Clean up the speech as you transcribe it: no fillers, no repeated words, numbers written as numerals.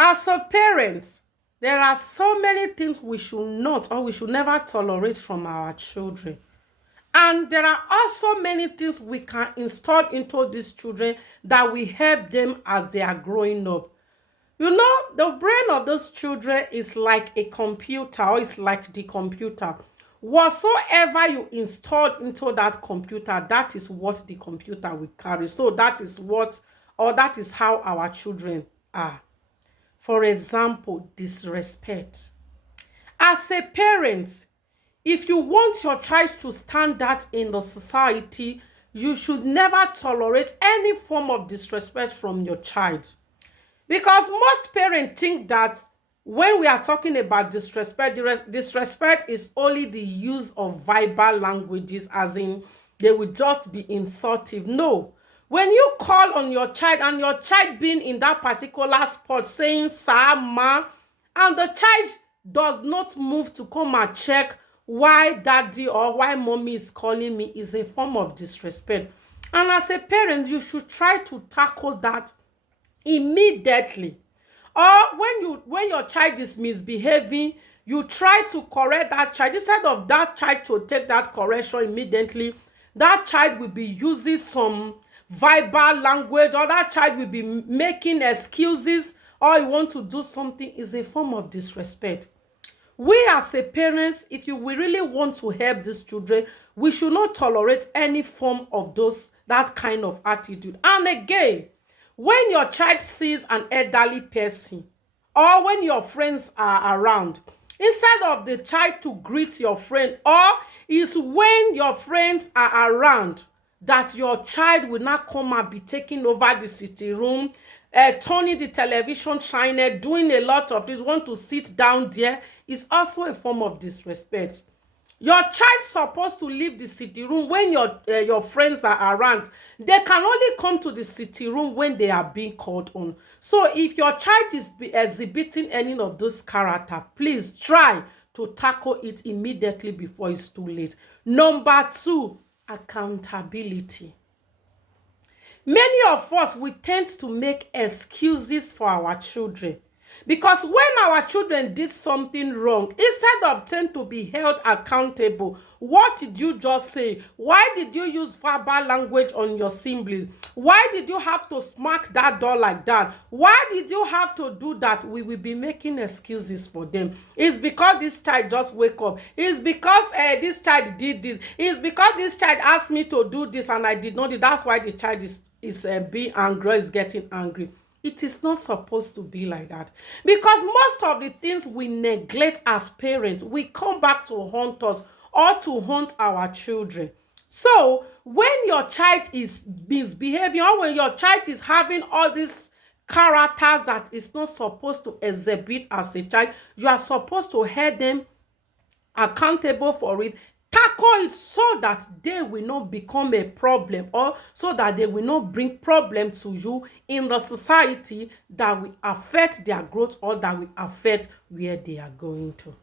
As a parent, there are so many things we should not or we should never tolerate from our children. And there are also many things we can install into these children that will help them as they are growing up. You know, the brain of those children is like a computer, or it's like the computer. Whatsoever you install into that computer, that is what the computer will carry. So that is what, or that is how our children are. For example, disrespect. As a parent, if you want your child to stand out in the society, you should never tolerate any form of disrespect from your child. Because most parents think that when we are talking about disrespect, disrespect is only the use of verbal languages, as in they will just be insultive. No. When you call on your child and your child being in that particular spot saying, sir, ma, and the child does not move to come and check why daddy or why mommy is calling me, is a form of disrespect. And as a parent, you should try to tackle that immediately. Or when your child is misbehaving, you try to correct that child. Instead of that child to take that correction immediately, that child will be using some verbal language, or that child will be making excuses, or you want to do something, is a form of disrespect. We as a parents, if you we really want to help these children, we should not tolerate any form of that kind of attitude. And again, when your child sees an elderly person, or when your friends are around, instead of the child to greet your friend, or is when your friends are around, that your child will not come and be taking over the sitting room, turning the television channel, doing a lot of this, want to sit down there, is also a form of disrespect. Your child supposed to leave the sitting room when your friends are around. They can only come to the sitting room when they are being called on. So if your child is exhibiting any of those character, please try to tackle it immediately before it's too late. Number two, accountability. Many of us, we tend to make excuses for our children. Because when our children did something wrong, instead of them to be held accountable, what did you just say? Why did you use verbal language on your siblings? Why did you have to smack that door like that? Why did you have to do that? We will be making excuses for them. It's because this child just wake up. It's because this child did this. It's because this child asked me to do this and I did not do. That's why the child is being angry, is getting angry. It is not supposed to be like that. Because most of the things we neglect as parents, we come back to haunt us or to haunt our children. So when your child is misbehaving, or when your child is having all these characters that is not supposed to exhibit as a child, you are supposed to hold them accountable for it, tackle it, so that they will not become a problem, or so that they will not bring problem to you in the society that will affect their growth, or that will affect where they are going to.